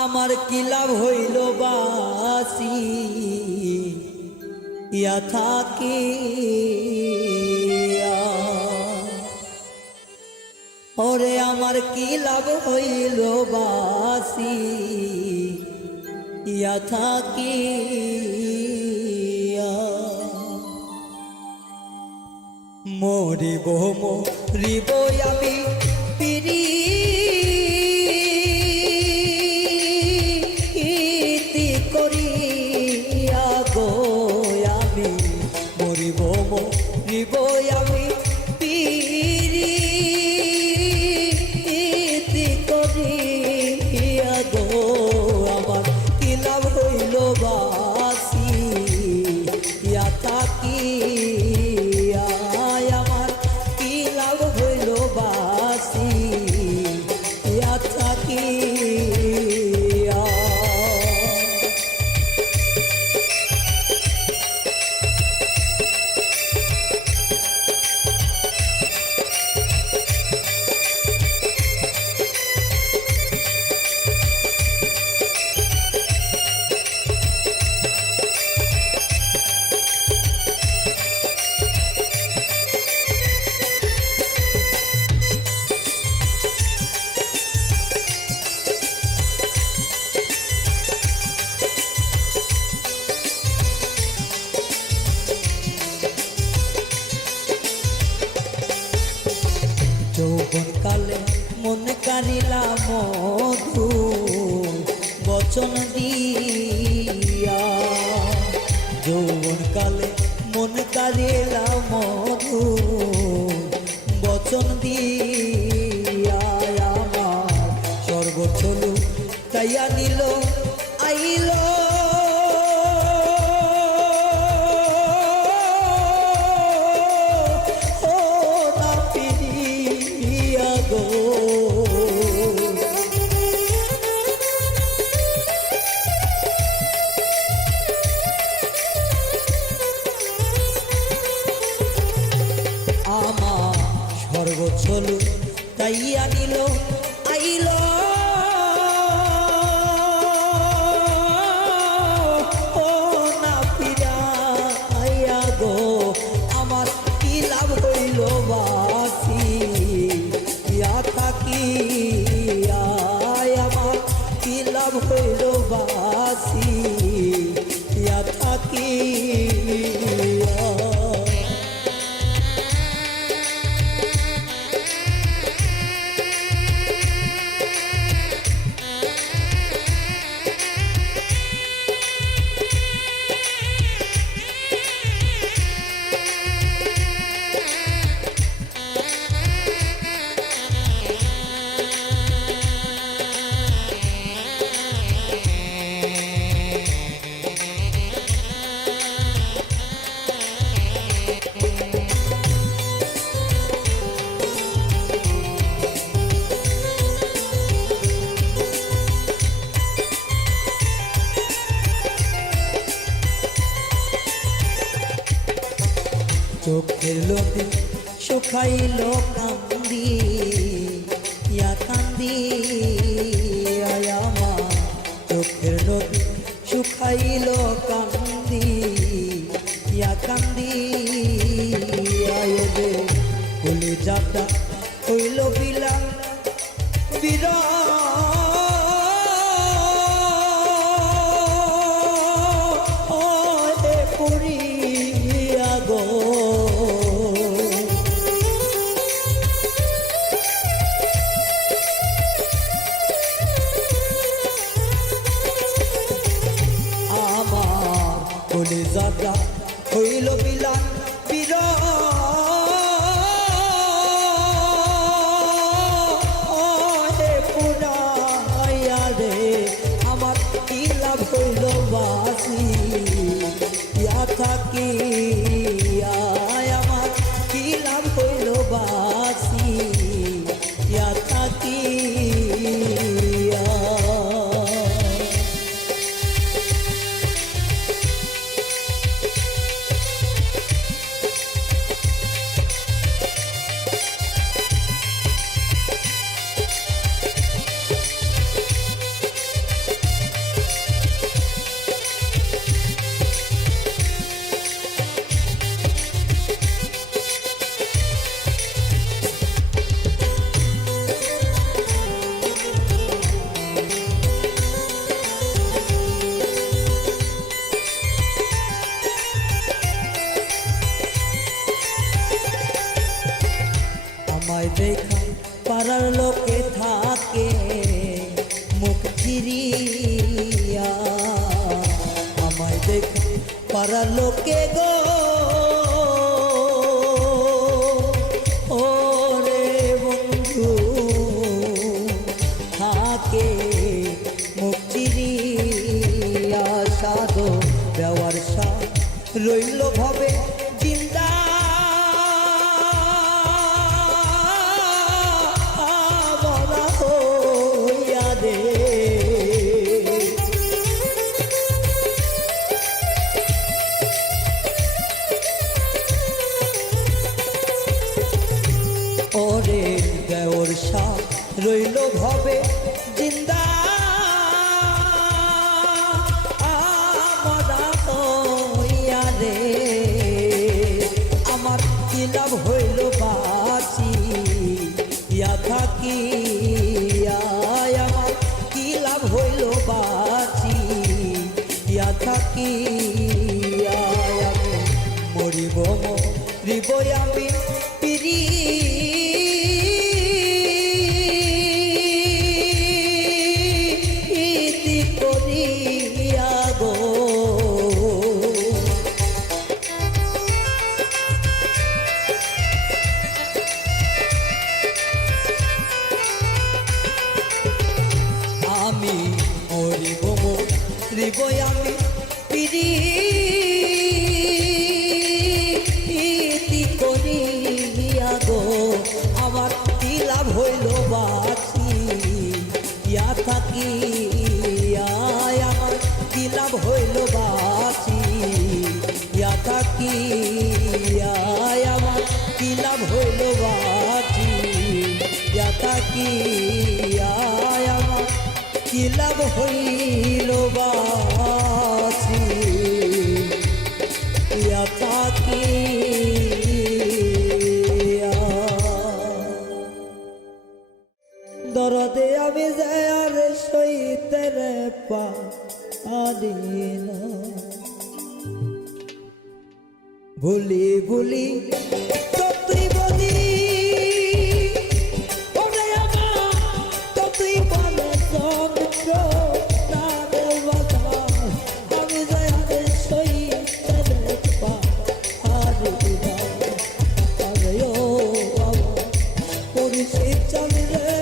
আমার কি লাভ হইল বাসি ইয়া থাকি ওরে আমার কি লাভ হইল বাসি ইয়া থাকি মরিব মরিব আমি পিরি করিয়া গো আমি মরিব মরিব আমি পিরি করিয়া গো আমার কি লাভ হইল বাসি ইয়া থাকি আমার কি লাভ হইল বাসি ইয়া থাকি যৌবন কালে মন কারিলা মধু বচন দিয়া যৌবন কালে মন কারিলা মধু বচন দিয়া আমার সর্বচলু তাইয়া নিল আইল আমার সর্বচলু তাইয়া নিল আইল ও না ফিরা আইয়া গো আমার কি লাভ হইল বাসি ইয়া থাকি আমার কি লাভ হইল বাসি ইয়া থাকি চোখের লোকে শুকাইল কান্দি ইয়া কান্দি আমার চোখের লোকে শুকাইল কান্দি ইয়া কান্দি আয়বে কলি যাত্রা হইল বিলা বিরা কলিজাটা হইল বিলান বিরা পুরাইয়া রে আমার কি লাভ হইল বাসি ইয়া থাকি আমার কি লাভ হইল বাসি ইয়া থাকি পাড়া লোকে গো ওরে বন্ধু থাকে মুখ চিরিয়া সাধো দেওয়ার সাথ রইল ভাবে জিন্দা মরা হইয়া রে ওরে দেওর সাথ রইল ভাবে জিন্দা মরা হইয়া রে আমার কি লাভ হইল বাঁচি ইয়া থাকি আমার কি লাভ হইল বাঁচি ইয়া থাকি আমি মরিব মরিব আমি পিরি করিয়া গো আমি মরিব মরিব আমি প্রীতি করিয়া গো আমার কি লাভ হইল বাঁচি ইয়া থাকি আমার কি লাভ হইল বাঁচি ইয়া থাকি আমার কি লাভ হইল বাঁচি ইয়া থাকি আমার কি লাভ হইল বাঁচি ইয়া থাকি দরদে আমি যার সইতে রে পারি না ভুলি ভুলি তুই বলি ওরে আমার তুই বলে আমি যার সইতে রে পারি না আরে ও আমার পরিচিত চালি রে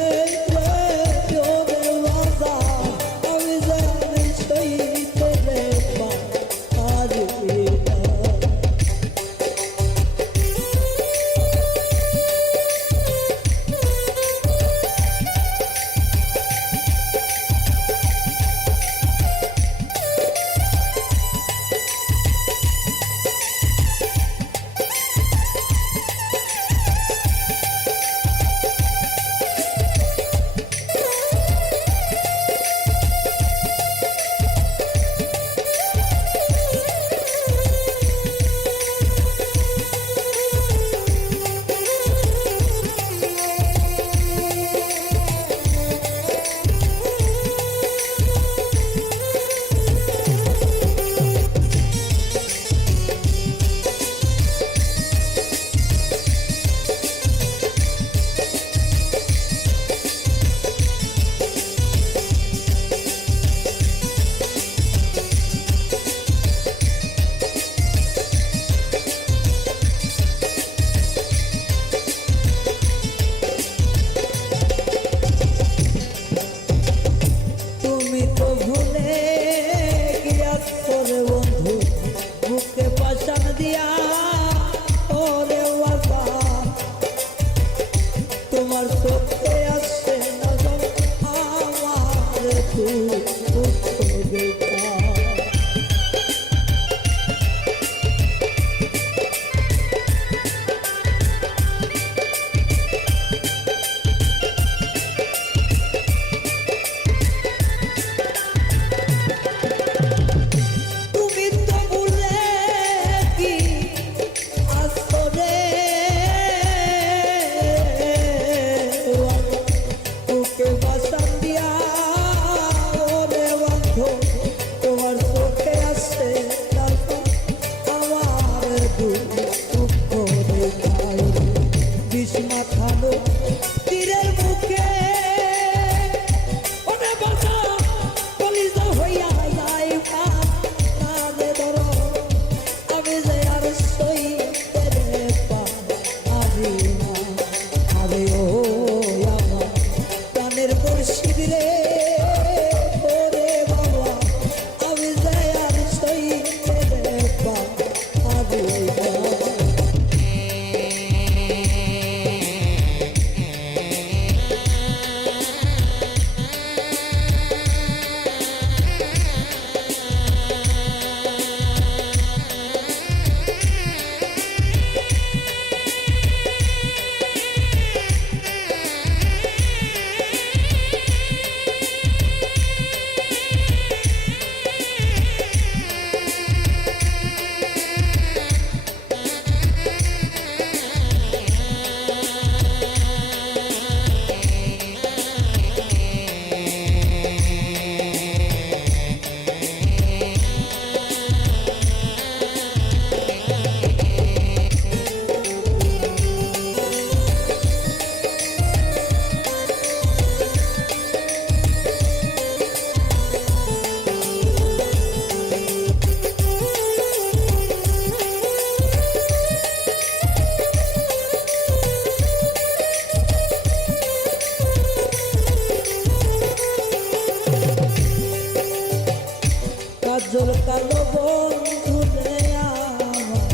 কাজল কালো বন্ধু রে আমার,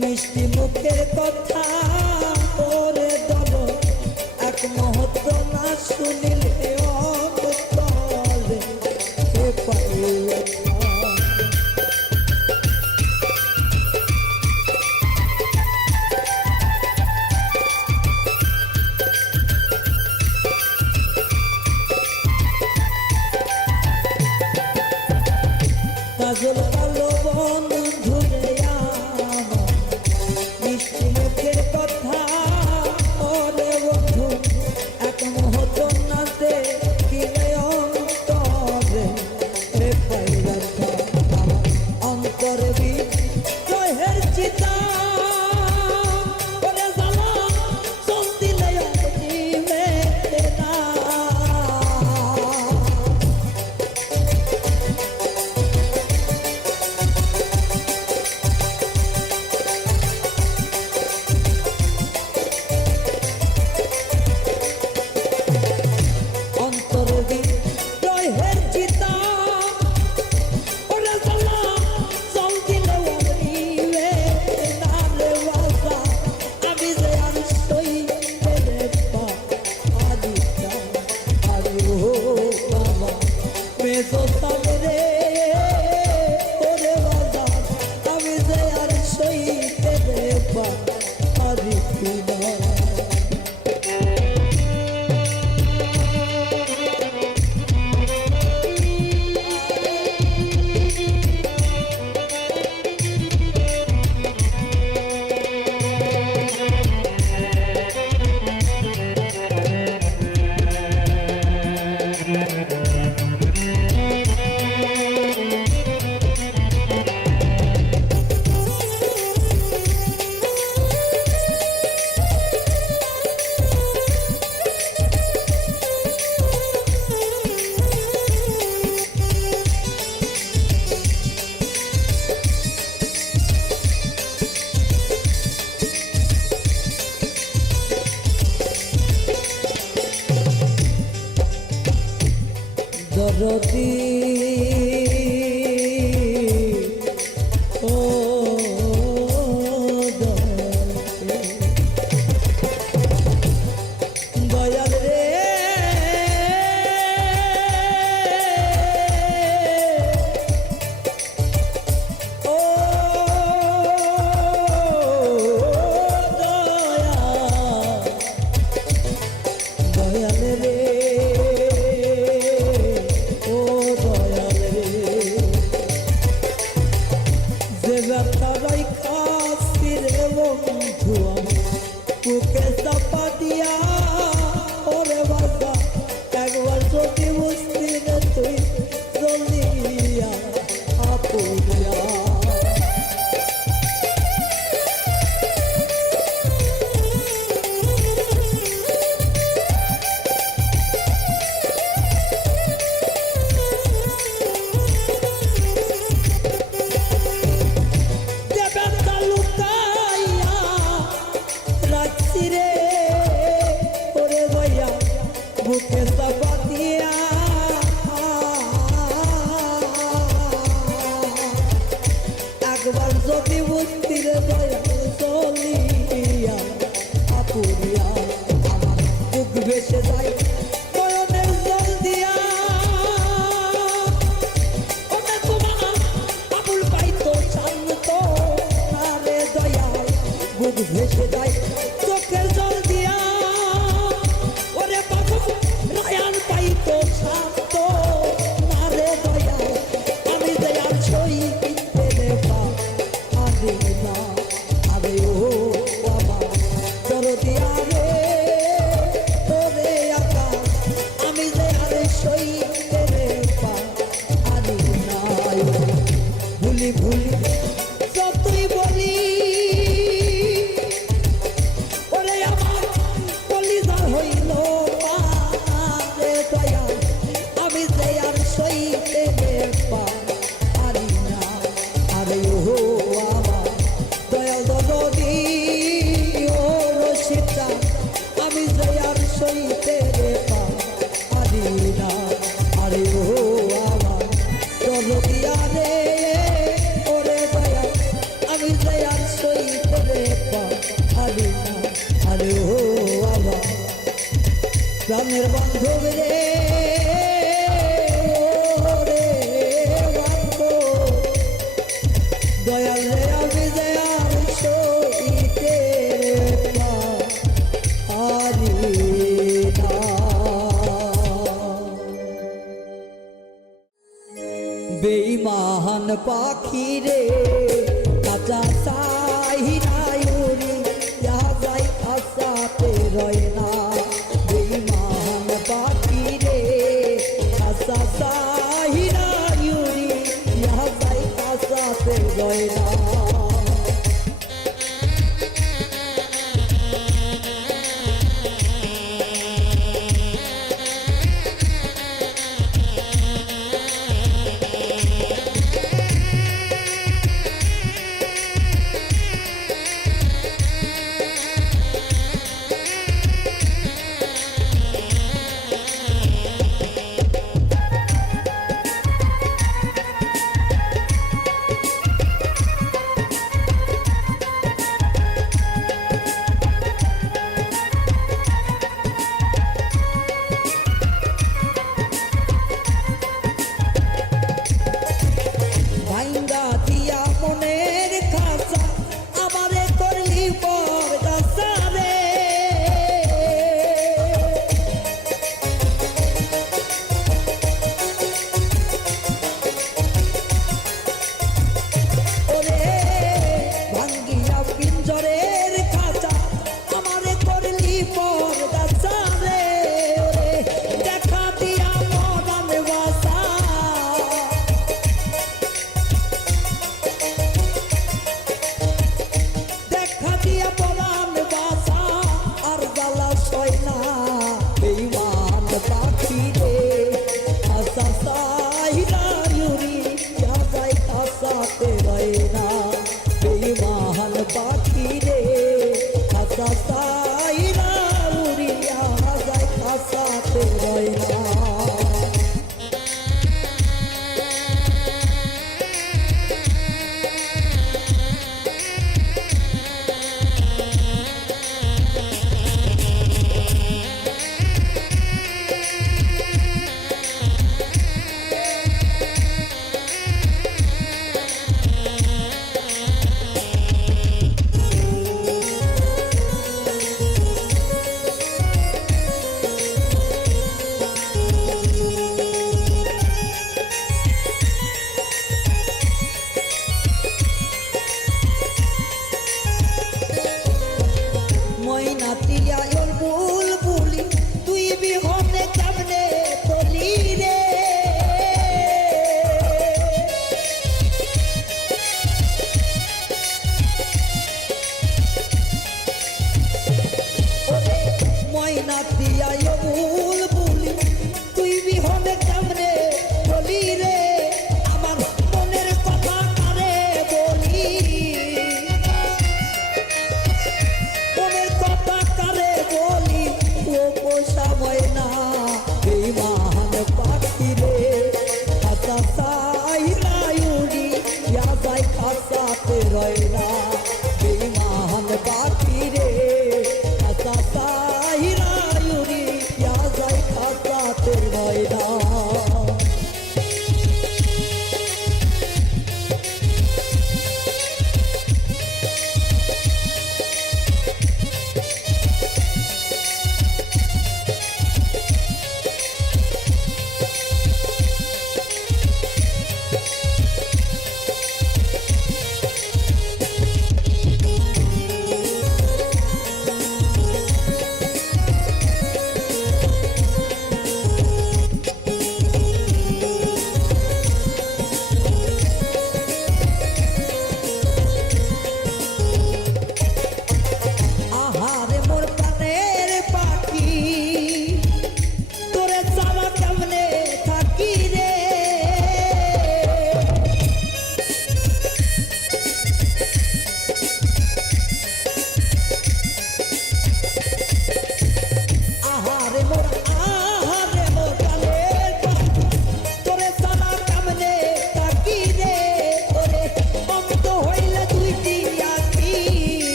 মিষ্টি মুখের কথা ওরে দল এক মুহূর্ত না শুনিলে অন্তরে কে পাইলে কাজল কালো বন্ধু রে আমার, মিষ্টি মুখের কথা ওরে বন্ধু এক মুহূর্ত নাতে কিলে অন্তরে রে পাইলা আমার অন্তরে বিদ্রোহের চিতা ওরে জ্বালা চল দিলে অগ্নি মেটে না। দরদি ও দয়াল রে ও দয়াল রে বুকে চাপা দিয়া ওরে বাবা একবার যদি বুঝতি না তুই চলিয়া আপুরিয়া বুকে চাপা দিয়া একবার যদি বুঝতি রে দয়া চলিয়া আপুরিয়া আমার বুক ভেসে যায় নয়নের জল দিয়া ওটা তোমার আবুল পাইতো শান্ত না রে দয়া বুক ভেসে যায় চোখের জল দিয়া রায়ান পাইতো শান্ত না রে দয়া আমি দয়ার ছই কিনতে পা আরে না আরে ও বাবা দরদি আরে তোরে আকা আমি দয়ার ছই কিনতে পা আরে না ভুলি ভুলি যতই বলি ওরে আমার কলিজা হইল আমি যে আর সইতে পারি না আরে ও আমার দয়াল দরদি ও রসিটা আমি যে আর সইতে পারি না আরে ও আমার বেঈমান পাখি রে কাঁচা চাই উড়ি ইহা যাই কাঁচাতে রয় না বেঈমান পাখি রে কাঁচা চাই উড়ি ইহা যাই কাঁচাতে রয় না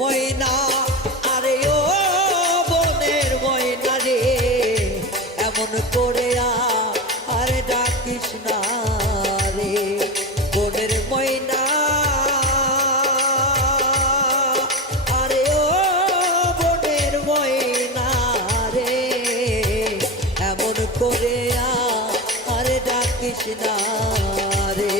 ময়না, আরে ও বনের ময়না রে, এমন করে আরে ডাকিস না রে, বনের ময়না, আরে ও বনের ময়না রে, এমন করে আরে ডাকিস না রে।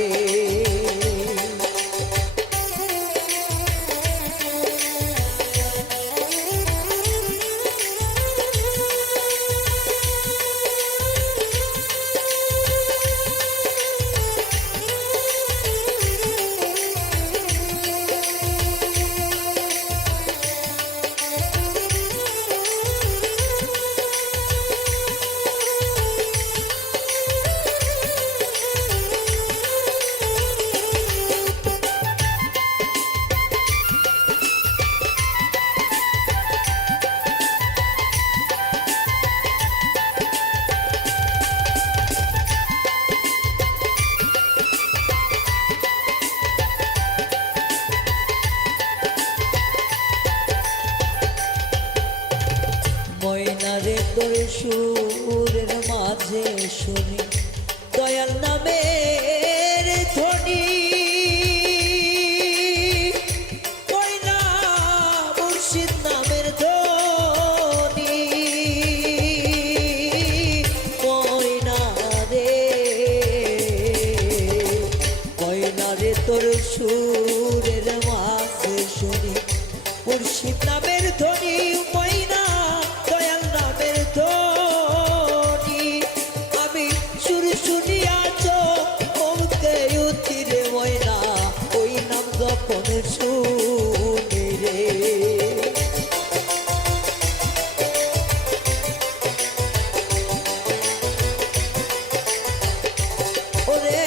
ময়নারে তোর সুরের মাঝে শুনি দয়াল নামের ধ্বনি, ময়না মুর্শিদ নামের ধ্বনি, ময়না রে তোর সুরের মাঝে শুনি মুর্শিদ নামের ধ্বনি, ময়না দয়াল নামের ধ্বনি, আমি সুর শুনিয়া চমকে উঠি রে ময়না, ওই নাম যখন শুনি রে। ওরে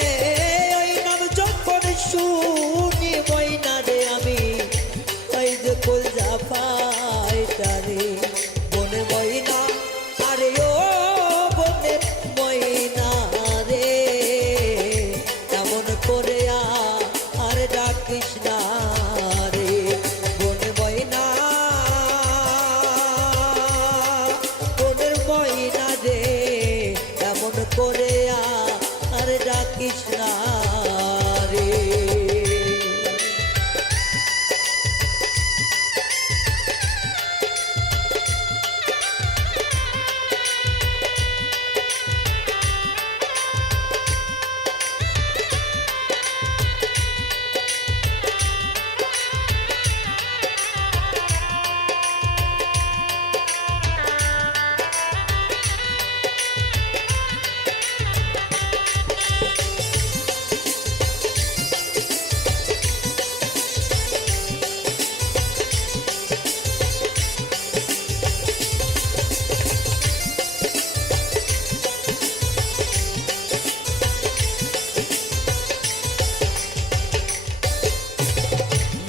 ওই নাম যখন শুনি ময়না রে, আমি তাই যে কলজা পাইটারে, বনে ময়না, আরে ও বনের ময়না রে, এমন করে আরে ডাকিস না রে, বনে ময়না, বনের ময়না রে, এমন করে আরে ডাকিস না রে।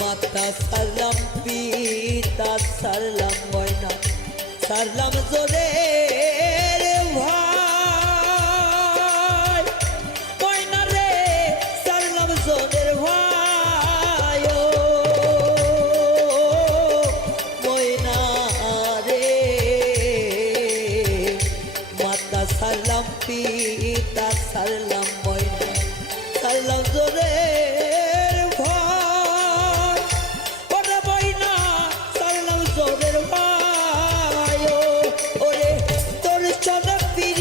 মাতা সারলাম পিতা সারলাম ময়না, সারলাম জোরে রে ভাই, ময়না রে সারলাম জোরের ভাই, ও ময়না রে, মাতা সারলাম পিতা সারলাম ময়না, সারলাম জোরে Pide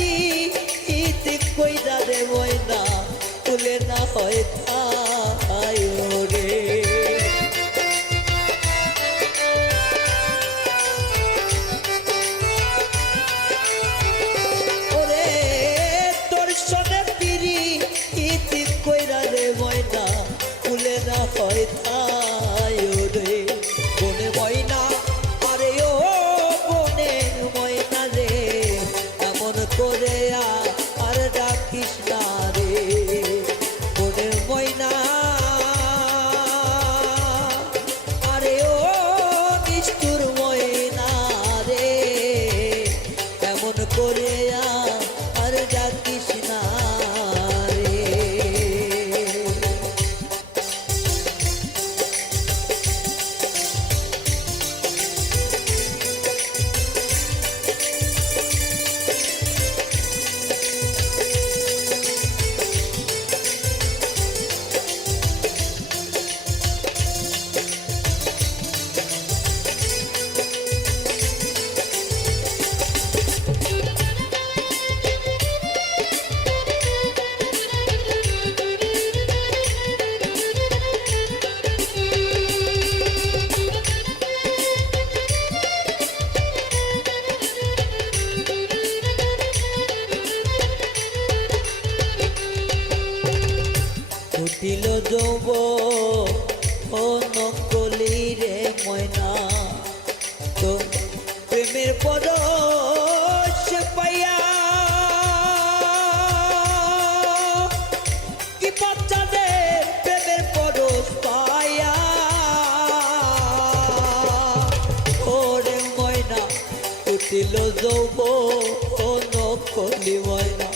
দিল যৌবন কলি ময়না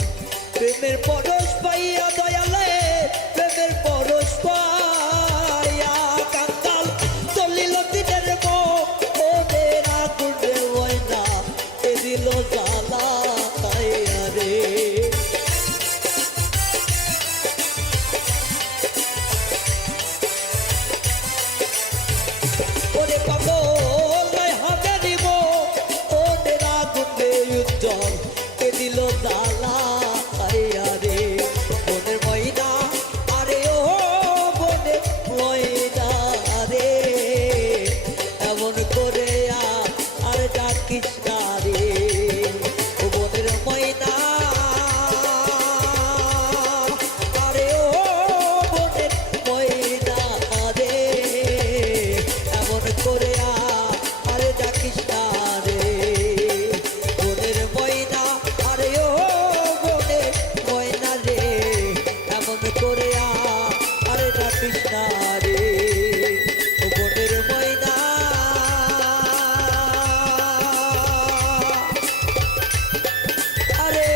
প্রেমের পরশ পাইয়া দয়ালে প্রেমের পরশ পাইয়া কাঙ্গাল চলিল দিনের মনের আগুন রে ময়না এ দিল জ্বালা খাইয়া রে ওরে পাগল নয় হাতে নিব ওদের আগুন রে উজ্জ্বল এ দিল জ্বালা খাইয়া রে বনের ময়না আরে ও বনের ময়না রে এমন করে আর ডাকিস না রে ও বনের ময়না আরে ও বনের ময়না রে এমন করে আর ডাকিস না রে বনের ময়না আরে ও বনের ময়না রে এমন করে আর ডাকিস না রে ও বনের ময়না আরে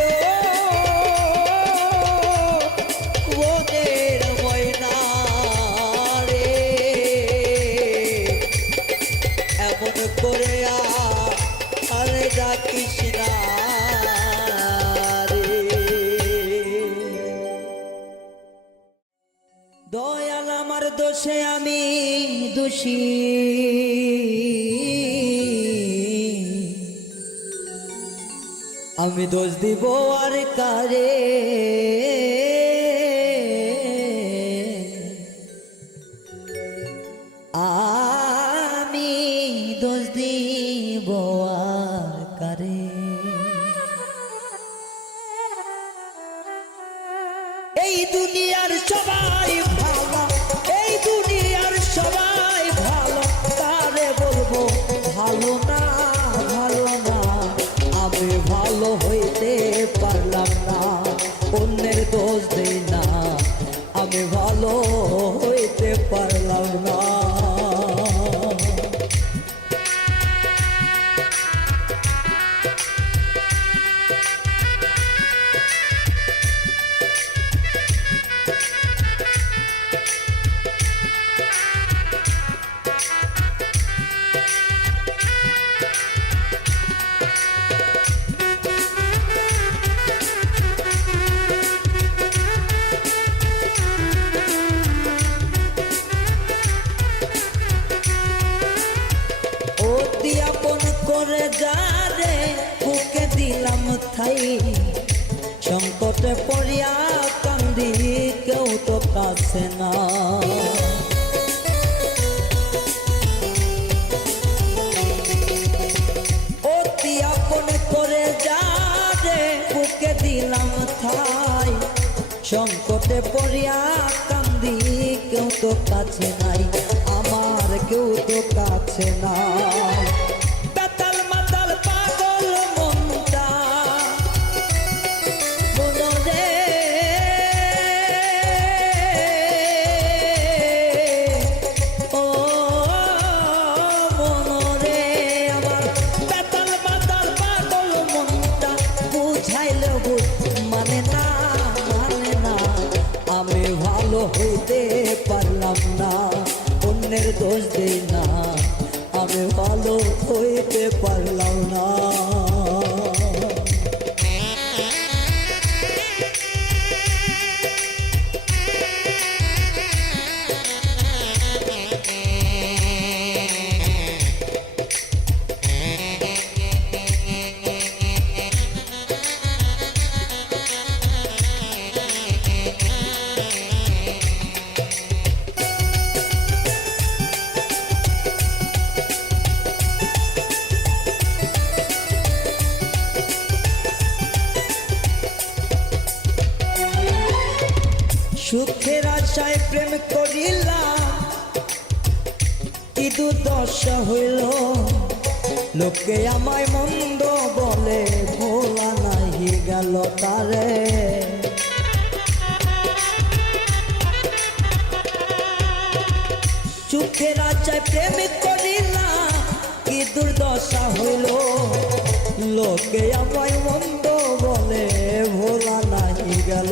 ও বনের ময়না রে এমন করে আরে ডাকিস না রে দয়াল আমার দোষে আমি দোষী আমি দোষ দিব আর কারে আমি দোষ দিব আর কারে এই দুনিয়ার সবাই ভালো এই দুনিয়ার সবাই ভালো তারে বলবো ভালো না ভালো না আমি ভালো হইতে পারলাম না অন্যের দোষ দেই না আমি ভালো হইতে পারলাম না করে যারে বুকে দিলাম থাই সংকটে পড়িয়া কান্দি কেউ তো কাছে না অতি আপন করে যারে বুকে দিলাম থাই সংকটে পড়িয়া কান্দি কেউ তো কাছে নাই আমার কেউ তো কাছে নাই হইতে পারলাম না অন্যের দোষ দেই না আমি ভালো হইতে পারলাম না সুখের আশায় প্রেম করিলাম কি দুর্দশা হইল লোকে আমায় মন্দ বলে ভোলা নাহি গেল তারে সুখের আশায় প্রেম করিলাম কি দুর্দশা হইল লোকে আমায় মন্দ বলে ভোলা নাহি গেল,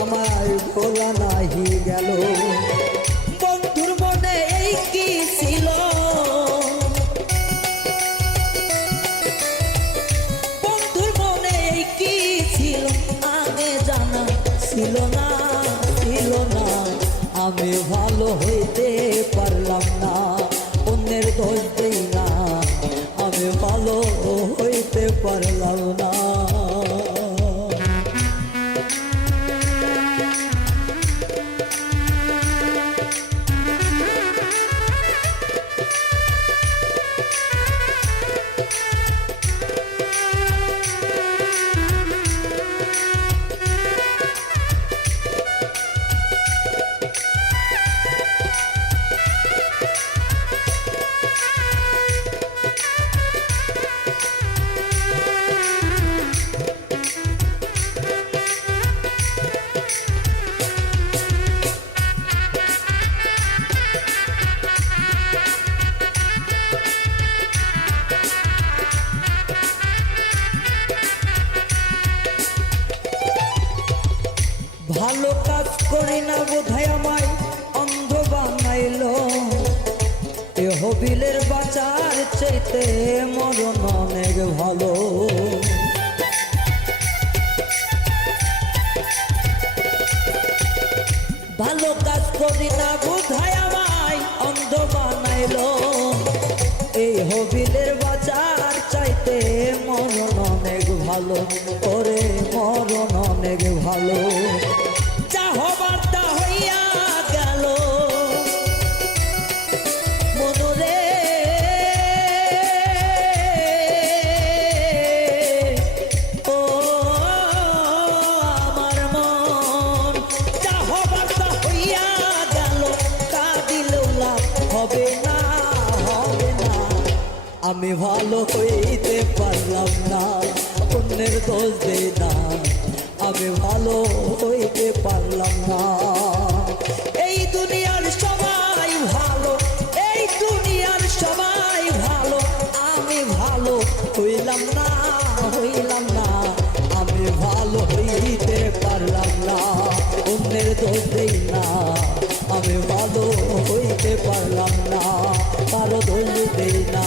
আমায় ভোলা নাহি গেল। বন্ধুর মনে এই কি ছিল, বন্ধুর মনে এই কি ছিল, আগে জানা ছিল না, ছিল না। আমি ভালো হইতে পারলাম না, অন্যের দোষ দেই না, আমি ভালো হইতে পারলাম না। ভালো কাজ করি না বোধহয় আমায় অন্ধ বানাইলো, তহবিলের বাঁচার চাইতে মরণ অনেক ভালো। ভালো কাজ করি না বোধহয় আমায় অন্ধ বানাইলো, এই হবিলের বাঁচার চাইতে মরণ অনেক ভালো, ওরে মরণ অনেক ভালো। যা হবার তা হইয়া গেল মনরে, ও আমার মন, যা হবার তা হইয়া গেল, কাঁদিলেও লাভ হবে না, হবে না। আমি ভালো হইতে পারলাম না, অন্যের দোষ দেই না, আমি ভালো হইতে পারলাম না। এই দুনিয়ার সবাই ভালো, এই দুনিয়ার সবাই ভালো, আমি ভালো হইলাম না, হইলাম না। আমি ভালো হইতে পারলাম না, অন্যের দোষ দেই না, আমি ভালো হইতে পারলাম না, কারো দোষ দেই না,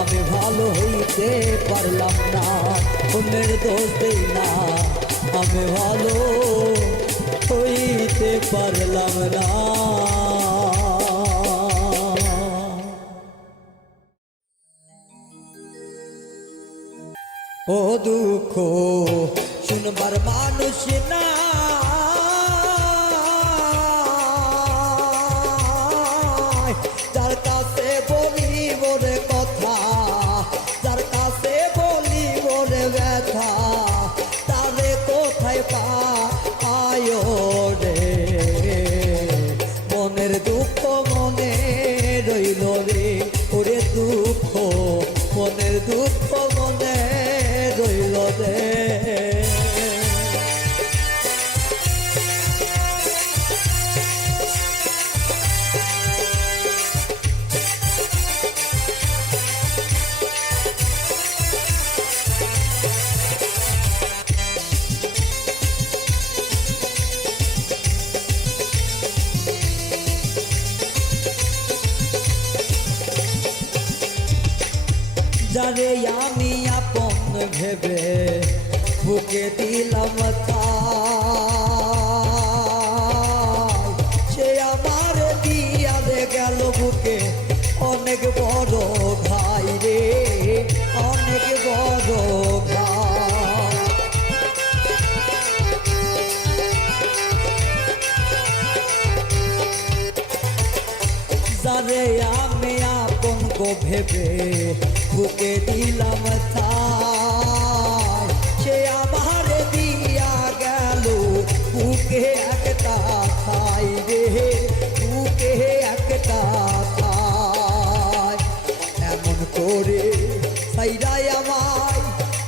আমি ভালো হইতে পারলাম না, অন্যের দোষ দেই না, আমি ভালো হইতে পারলাম না। ও দুঃখ শুনবার মানুষ না, যার কাছে বলি বলে কথা, যার কাছে বলি বলে ব্যথা, তারে কোথায় পায় রে। মনের দুঃখ মনে রইল রে, ওরে দুঃখ মনের দুঃখ মনে রইল রে। যারে আমি আপন ভেবে বুকে দিলাম সে আমার দিয়া দে গেল বুকে অনেক বড় ভাই রে, অনেক বড় ভাই। যারে আমি আপন গো ভেবে বুকে দিলাম সে আমার দিয়া গেল বুকে একটা খাই রে, বুকে একটা খাই। এমন করে সাইরাই আমায়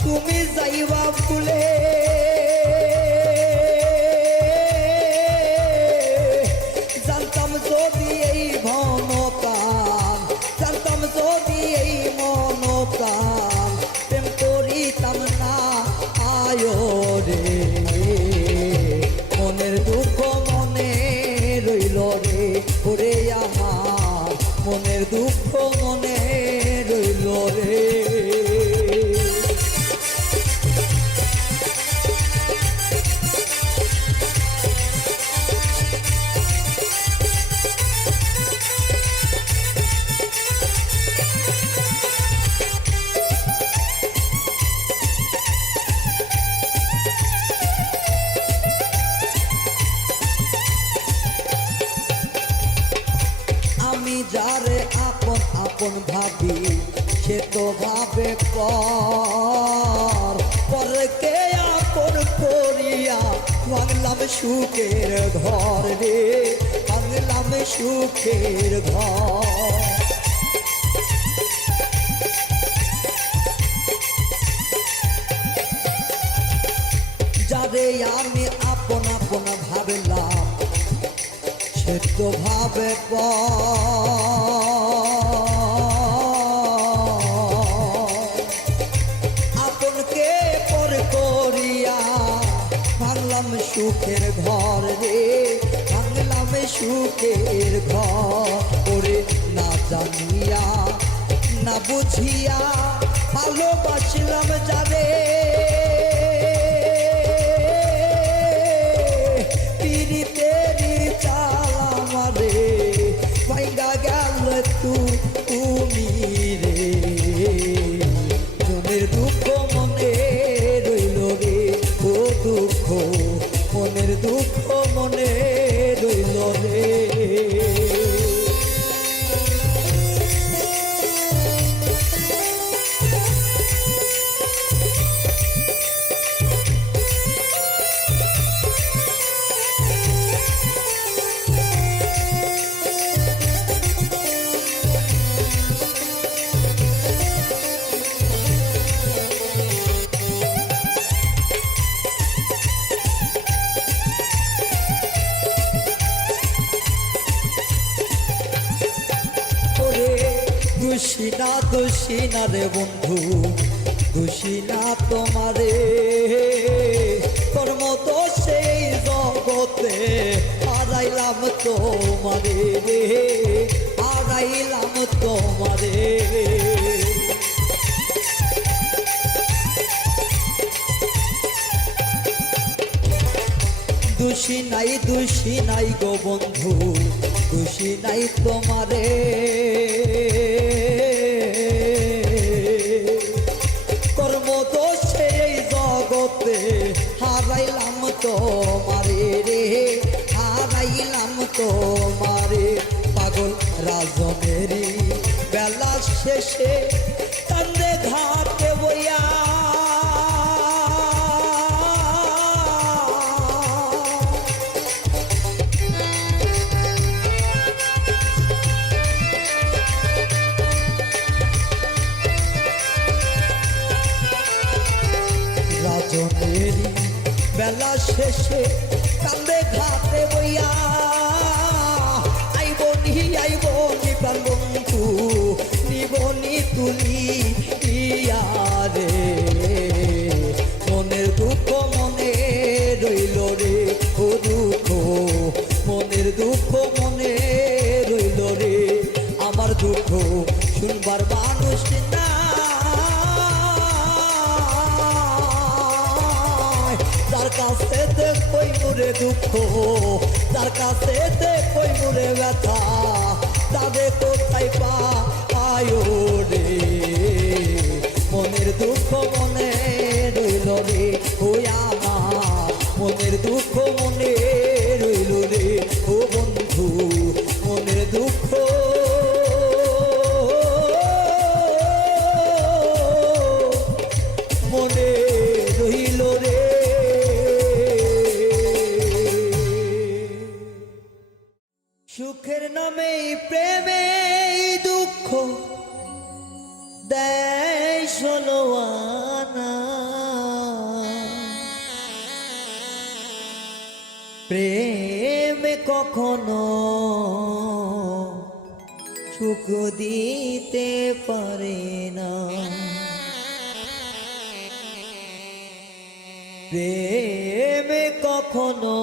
তুমি যাইবা ভুলে, জানতাম যদি এই মনপ্রাণ, জানতাম যদি এই মনপ্রাণ প্রেম করে মনের দুঃখ মনে রইল রে। যারে আপন আপন ভাবি সে তো ভাবে পরকে আপন করিয়া ভাঙলাম সুখের ঘর রে, ভাঙলাম সুখের ঘর। যারে আমি আপন আপন ভাবলাম সে তো ভাবে আপনকে পর করিয়া ভাঙলাম সুখের ঘর রে, ভাঙলাম সুখের ঘর। ওরে না জানিয়া না বুঝিয়া ভালোবাসলাম যারে, তুমি রে মনের দুঃখ মনে রইল রে, ও দুঃখ মনের দুঃখ মনে রইল রে। দোষিনা দোষিনা রে বন্ধু, দোষিনা তোমারে, তোর মতো সেই জগতে হারাইলাম তোমারে রে, হারাইলাম তোমারে। দোষী নাই গো বন্ধু, দোষী নাই তোমারে, কর্ম দোষে এই জগতে হারাইলাম তোমারে রে, হারাইলাম তোমারে। পাগল রাজনেরি বেলা শেষে কান্দে ঘাটে বইয়া, রাজনেরি বেলা শেষে কান্দে ঘাটে বইয়া, আইব নি প্রাণ বন্ধু, নিবনি তুলি রে, মনের দুঃখ মনে রইল রে, ও দুঃখ মনের দুঃখ মনে রইল রে। আমার দুঃখ শুনবার মানুষ না, যার কাছে কই মুরে দুঃখ, যার কাছে কই মুরে ব্যথা, যাবে কোথায় পায় রে, মনের দুঃখ মনে রইল রে, ওই আমার মনের দুঃখ মনে রইল রে, ও বন্ধু মনের দুঃখ মনে রইল রে। সুখের নামে প্রেমে দুঃখ দেয় ষোলো আনা, প্রেমে কখনো সুখ দিতে পারে না, প্রেমে কখনো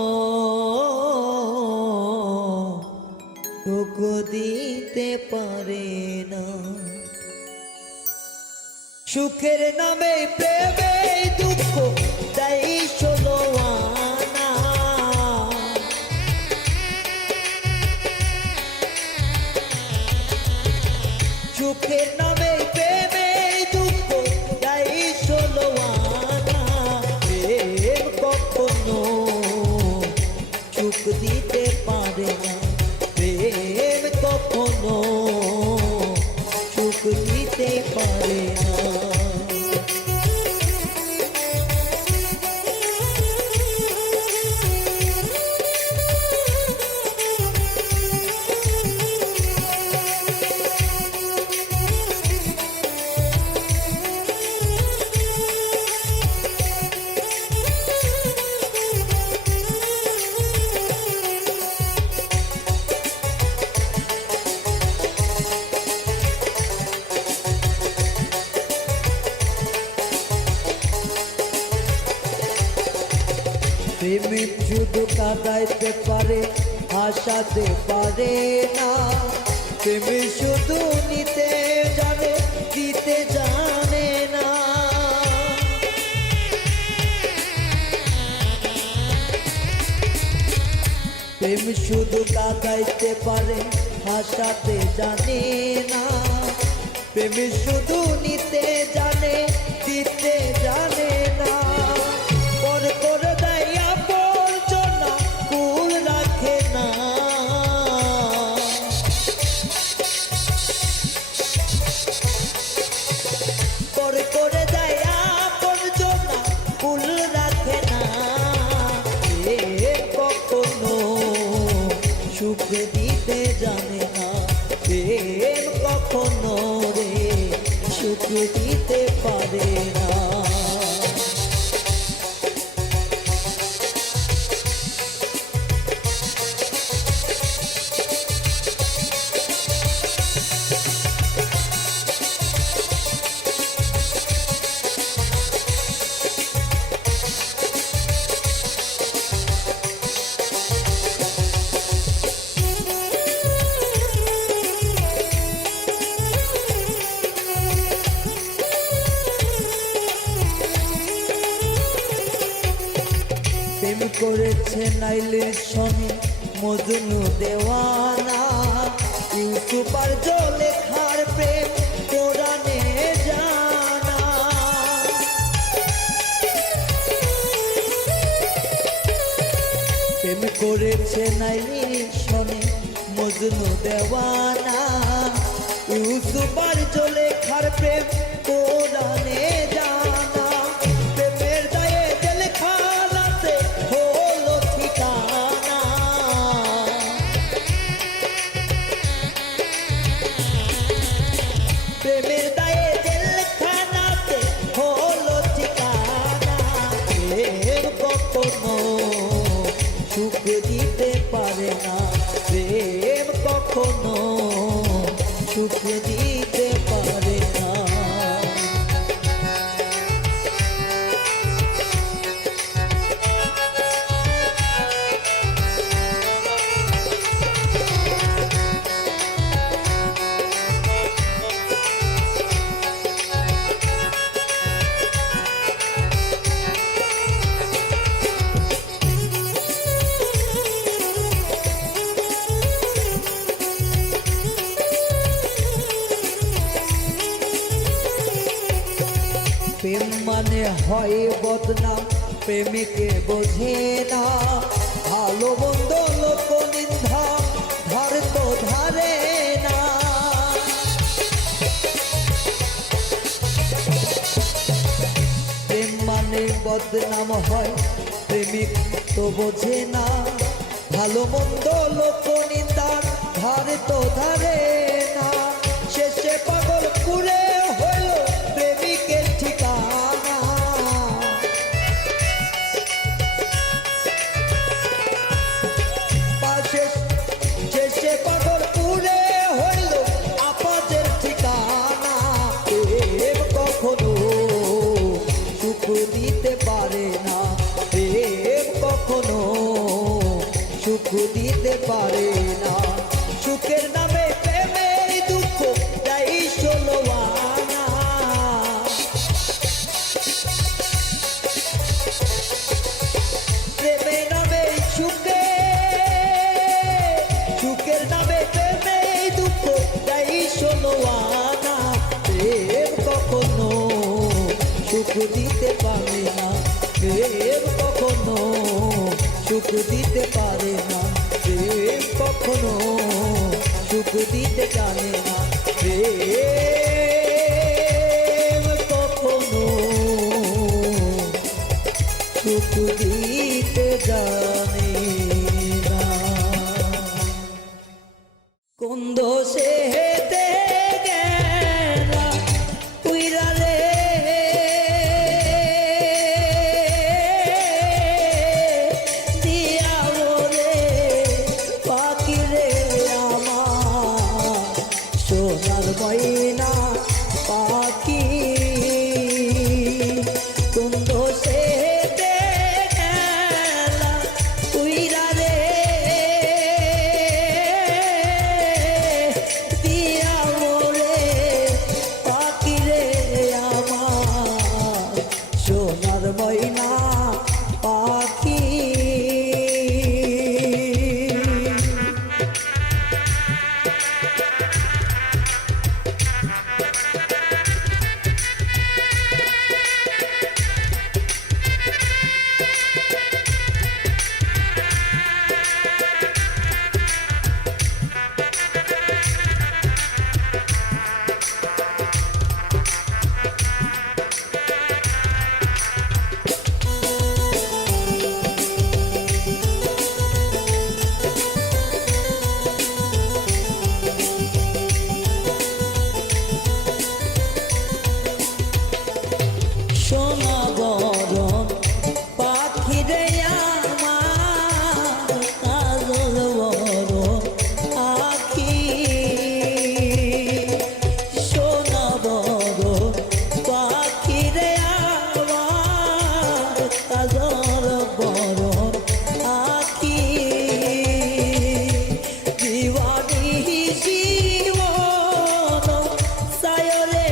সুখ দিতে দিতে পারে না। সুখের নামে প্রেমে দুঃখ দেয় ষোলো আনা। সুখের নামে প্রেমে দুঃখ দেয় ষোলো আনা। প্রেম কখনো সুখ দিতে পারে না। প্রেম কখনো সুখ দিতে পারে না। প্রেমিক শুধু কাঁদাইতে পারে, হাসাতে পারে না। প্রেমিক শুধু নিতে জানে, দিতে জানে না। প্রেম শুধু কাঁদাইতে পারে, হাসাতে জানে না। প্রেম শুধু নিতে জানে, দিতে জানে না। পর করে দেয় আবর্জনা, কুল রাখে না। পর করে দেয় আবর্জনা, কুল রাখে না। কখনো সুখ দিতে জানে না। প্রেম কখনো রে সুখ দিতে পারে না। প্রেম করেছে নাইলের সনে মজনু দেওয়ানা। ইউসুফ আর জুলেখার প্রেম কোরআনে জানা। প্রেম করেছে নাইলের সনে মজনু দেওয়ানা। ইউসুফ আর জুলেখার প্রেম কোরআনে জানা। প্রেমের দায়ে জেলখানাতে হলো ঠিকানা। প্রেমের দায়ে জেলখানাতে হলো ঠিকানা। প্রেম কখনো সুখ দিতে পারে না। প্রেম কখনো সুখ দিতে পারে না। প্রেম মানে হয় বদনাম, প্রেমিকে বোঝে না। ভালো মন্দ লোক নিন্দা ধার তো ধারে না। প্রেম মানে বদনাম হয়, প্রেমিক তো বোঝে না। ভালো মন্দ লোক নিন্দা ধার তো ধারে না। শেষে পাগল পুরে হইল প্রেমিকের ঠিকানা। শেষে পাগল পুরে হইল আপাদের ঠিকানা। প্রেম কখনো সুখ দিতে পারে না। প্রেম কখনো সুখ দিতে পারে না। সুখের নামে প্রেমে দিতে পারে না, প্রেম কখনো সুখ দিতে পারে না, প্রেম কখনো সুখ দিতে জানে না, প্রেম কখনো সুখ দিতে জানে না। কোন দোষে হেতে গেলা উইরা রে, দিয়া ওরে পাখি রে আমার সোনার ময়না পাখি। কোন দোষে হেতে গেলা উইরা রে, দিয়া ওরে পাখি রে আমার সোনার ময়না পাখি। সোনা বরণ পাখি রে আমার কাজল বরণ আখি। সোনা বরণ পাখি রে আমার কাজল বরণ আখি। দিওয়ানি জীবন সায়রে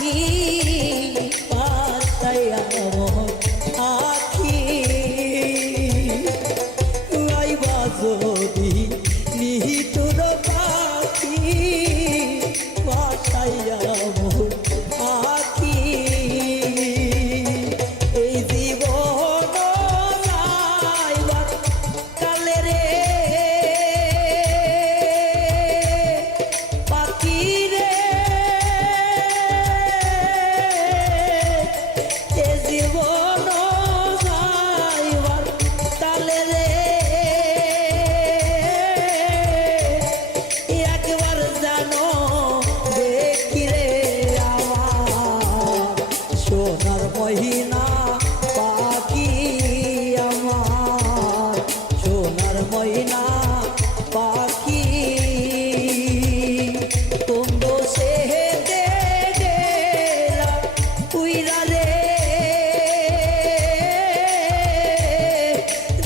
পাখি পাতায় আমার আখি আইবা যদি নিহিতুর পাখি পাতায় আমার আখি এই জীবন যাইবার কালে রে পাখি রে এ জীবন যাইবার কালে রে একবার জানো দেখি রে আমার সোনার মহিনা পাখি আমার সোনার মহিনা পাখি কোন সে গেলা উইরা রে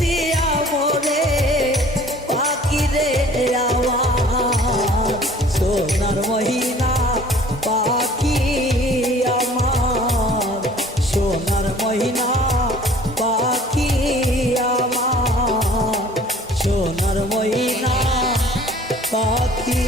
দিয়া মরে পাখি রে আমার সোনার মহিনা পাখি আমার সোনার মহিনা পাখি আমার সোনার মহিনা পাখি